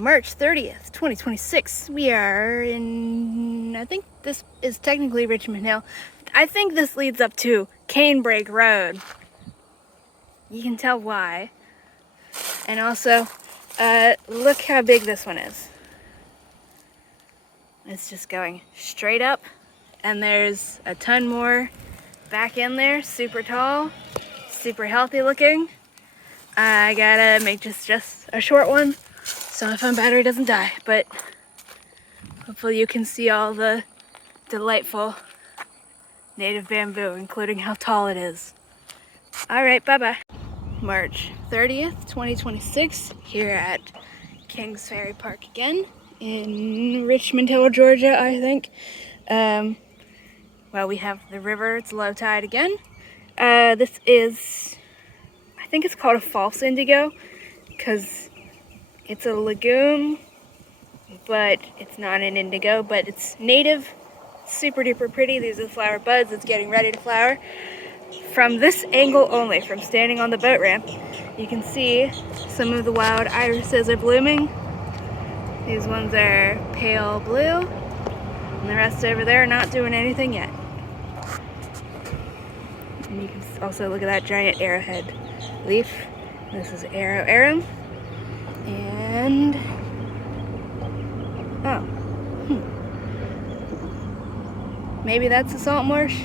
March 30th, 2026. We are in, I think this is technically Richmond Hill. I think this leads up to Canebrake Road. You can tell why. And also, look how big this one is. It's just going straight up, and there's a ton more back in there, super tall, super healthy looking. I gotta make just a short one so my phone battery doesn't die, but hopefully you can see all the delightful native bamboo, including how tall it is. Alright, bye-bye. March 30th, 2026, here at King's Ferry Park again, in Richmond Hill, Georgia, I think. Well, we have the river, it's low tide again. This is, I think it's called a false indigo, because it's a legume, but it's not an indigo, but it's native, super duper pretty. These are the flower buds, it's getting ready to flower. From this angle only, from standing on the boat ramp, you can see some of the wild irises are blooming. These ones are pale blue, and the rest over there are not doing anything yet. And you can also look at that giant arrowhead leaf. This is arum. And maybe that's a saltmarsh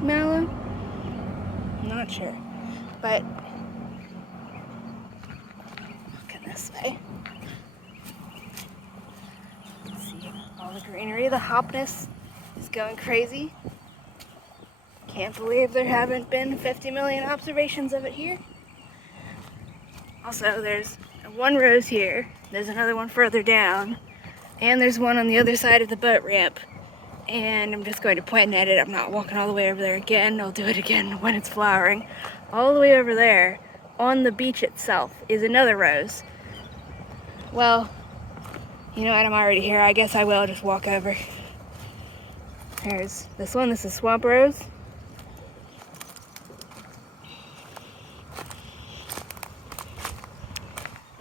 mallow? I'm not sure, but looking this way, you can see all the greenery. The hopness is going crazy. Can't believe there haven't been 50 million observations of it here. Also, there's one rose here, there's another one further down, and there's one on the other side of the boat ramp. And I'm just going to point at it. I'm not walking all the way over there again. I'll do it again when it's flowering. All the way over there, on the beach itself, is another rose. Well, you know what, I'm already here. I guess I will just walk over. There's this one. This is swamp rose.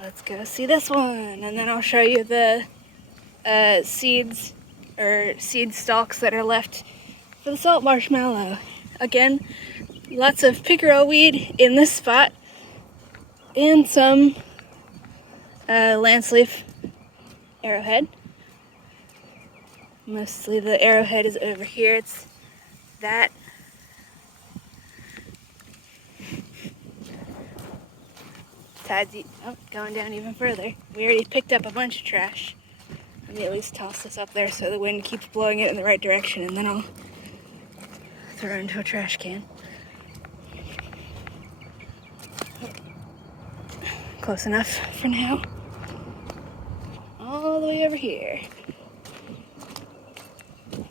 Let's go see this one, and then I'll show you the seeds or seed stalks that are left for the saltmarsh mallow. Again, lots of pickerel weed in this spot, and some lance leaf arrowhead. Mostly the arrowhead is over here. It's that. Tide's going down even further. We already picked up a bunch of trash. Let me at least toss this up there so the wind keeps blowing it in the right direction, and then I'll throw it into a trash can. Close enough for now. All the way over here. You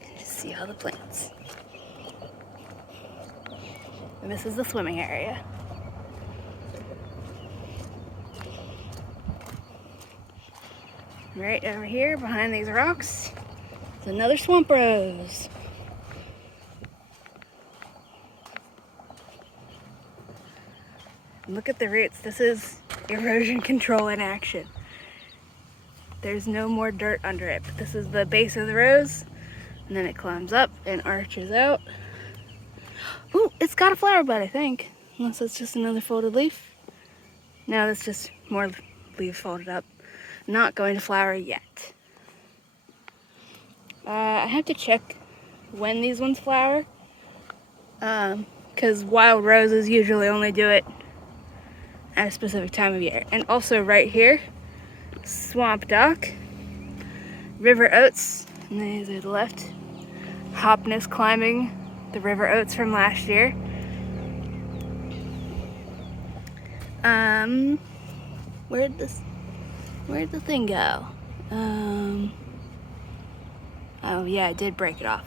can just see all the plants. And this is the swimming area. Right over here, behind these rocks, is another swamp rose. Look at the roots. This is erosion control in action. There's no more dirt under it, but this is the base of the rose, and then it climbs up and arches out. Ooh, it's got a flower bud, I think. Unless it's just another folded leaf. No, that's just more leaves folded up. Not going to flower yet. I have to check when these ones flower, because wild roses usually only do it at a specific time of year. And also right here, swamp dock, river oats, and these are the left. Hopness climbing the river oats from last year. Where'd the thing go? Oh yeah, I did break it off.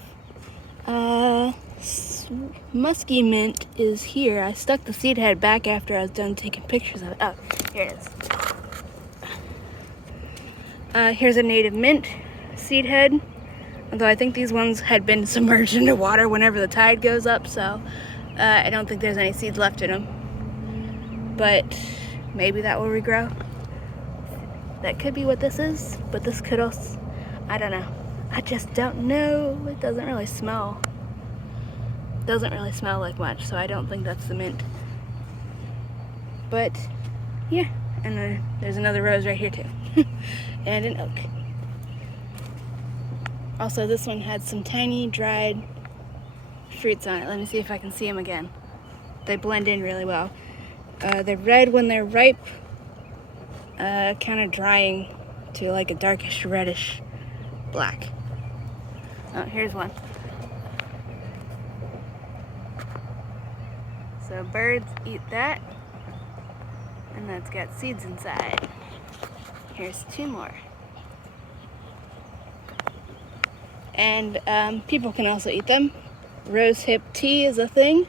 Musky mint is here. I stuck the seed head back after I was done taking pictures of it. Oh, here it is. Here's a native mint seed head. Although I think these ones had been submerged into water whenever the tide goes up, so I don't think there's any seeds left in them. But maybe that will regrow. that could be what this is, but this could also, I don't know. I just don't know. It doesn't really smell like much, so I don't think that's the mint. But yeah, and then there's another rose right here too. And an oak. Also, this one had some tiny dried fruits on it. Let me see if I can see them again. They blend in really well. They're red when they're ripe, kind of drying to like a darkish reddish black. Oh, here's one. So birds eat that, and that's got seeds inside. Here's two more. And people can also eat them. Rose hip tea is a thing.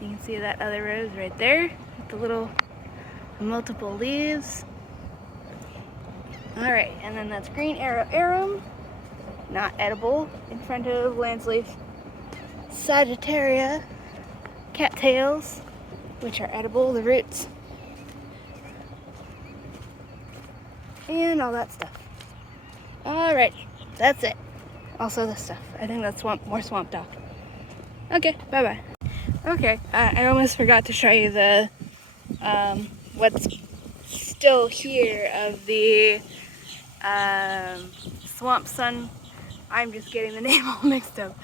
You can see that other rose right there with the little multiple leaves. All right, and then that's green arum, not edible, in front of landsleaf. Sagittaria, cattails, which are edible, the roots, and all that stuff. All right, that's it. Also this stuff. I think that's more swamp dock. Okay, bye-bye. Okay, I almost forgot to show you the what's still here of the swamp sun. I'm just getting the name all mixed up.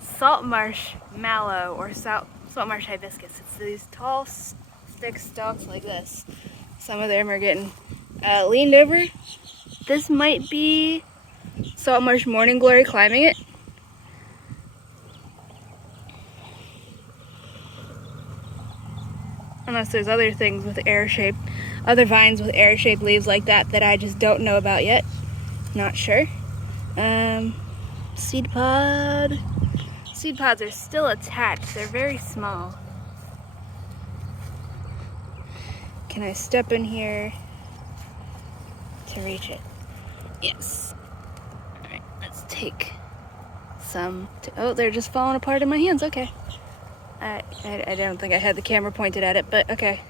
Saltmarsh mallow or saltmarsh hibiscus. It's these tall stick stalks like this. Some of them are getting leaned over. This might be saltmarsh morning glory climbing it. Unless there's other things with other vines with air-shaped leaves like that I just don't know about yet. Not sure. Seed pod. Seed pods are still attached. They're very small. Can I step in here to reach it? Yes. All right, let's take some. Oh, they're just falling apart in my hands. Okay. I don't think I had the camera pointed at it, but okay.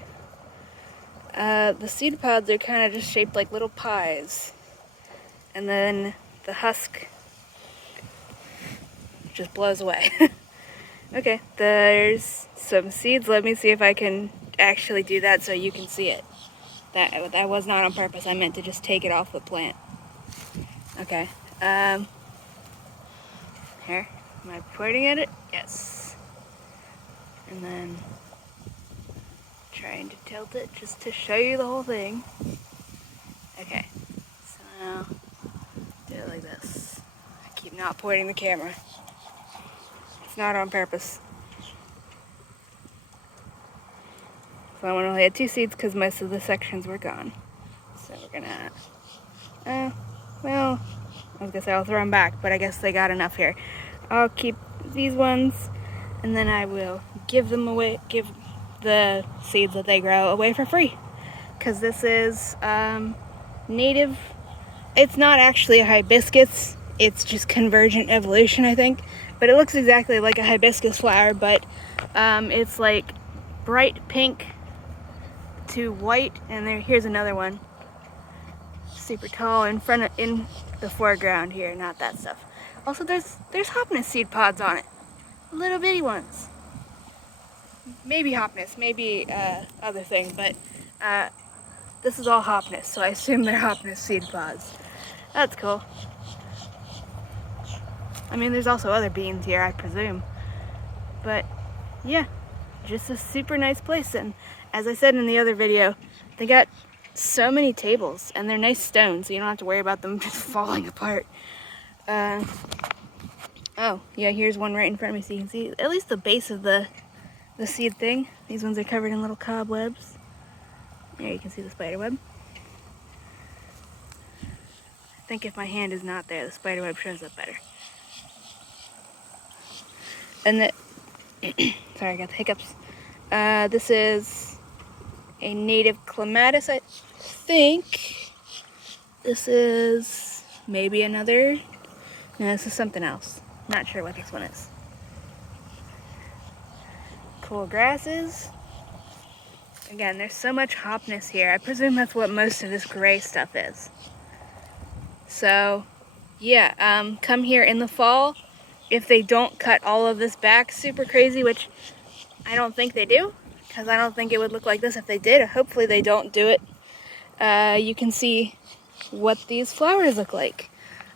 The seed pods are kind of just shaped like little pies. And then the husk just blows away. Okay, there's some seeds. Let me see if I can actually do that so you can see it. That was not on purpose. I meant to just take it off the plant. Okay. Here. Am I pointing at it? Yes. And then trying to tilt it just to show you the whole thing. Okay. So now do it like this. I keep not pointing the camera. It's not on purpose. So I only had 2 seeds because most of the sections were gone. So we're gonna, well, I was gonna say I'll throw them back, but I guess they got enough here. I'll keep these ones, and then I will give them away, give the seeds that they grow away for free. Because this is native. It's not actually a hibiscus. It's just convergent evolution, I think. But it looks exactly like a hibiscus flower, but it's like bright pink to white, and here's another one, super tall in the foreground here. Not that stuff. Also, there's hopness seed pods on it, little bitty ones. Maybe hopness, maybe other thing, but this is all hopness, so I assume they're hopness seed pods. That's cool. I mean, there's also other beans here, I presume. But yeah, just a super nice place. And as I said in the other video, they got so many tables, and they're nice stones, so you don't have to worry about them just falling apart. Oh, yeah, here's one right in front of me, so you can see at least the base of the seed thing. These ones are covered in little cobwebs. There, you can see the spider web. I think if my hand is not there, the spider web shows up better. And sorry, I got the hiccups. This is a native clematis, I think. This is maybe another. No, this is something else. Not sure what this one is. Cool grasses. Again, there's so much hopness here. I presume that's what most of this gray stuff is. So, yeah, come here in the fall. If they don't cut all of this back super crazy, which I don't think they do, because I don't think it would look like this if they did. Hopefully they don't do it. You can see what these flowers look like.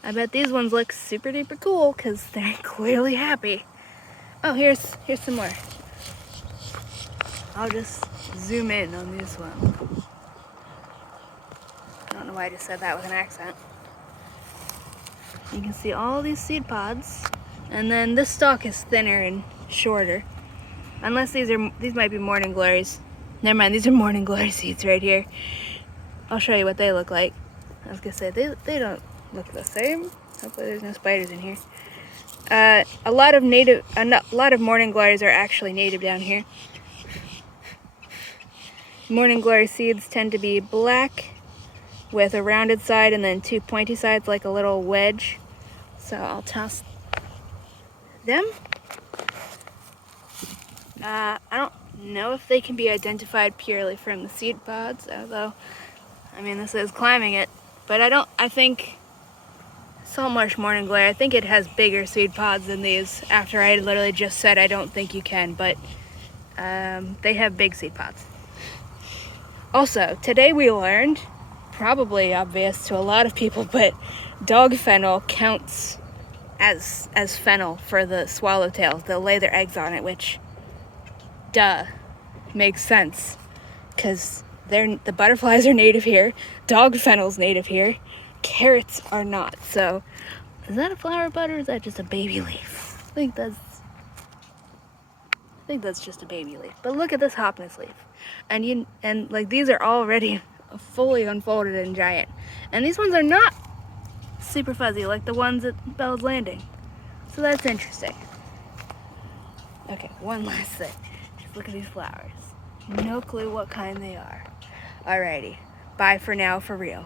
I bet these ones look super duper cool because they're clearly happy. Oh, here's some more. I'll just zoom in on this one. I don't know why I just said that with an accent. You can see all these seed pods, and then this stalk is thinner and shorter. Unless these might be morning glories. Never mind, these are morning glory seeds right here. I'll show you what they look like. I was gonna say they don't look the same. Hopefully there's no spiders in here. A lot of morning glories are actually native down here. Morning glory seeds tend to be black with a rounded side and then two pointy sides like a little wedge. So I'll toss them. I don't know if they can be identified purely from the seed pods, although, I mean, this is climbing it. But I think saltmarsh morning glory, I think it has bigger seed pods than these, after I literally just said I don't think you can, but they have big seed pods. Also, today we learned, probably obvious to a lot of people, but dog fennel counts as fennel for the swallowtails. They'll lay their eggs on it, which, duh, makes sense, because the butterflies are native here, dog fennel's native here, carrots are not. So, is that a flower bud or is that just a baby leaf? I think that's just a baby leaf. But look at this hopness leaf. And like these are already fully unfolded and giant. And these ones are not super fuzzy like the ones at Bell's Landing. So that's interesting. Okay, one last thing. Just look at these flowers. No clue what kind they are. Alrighty. Bye for now, for real.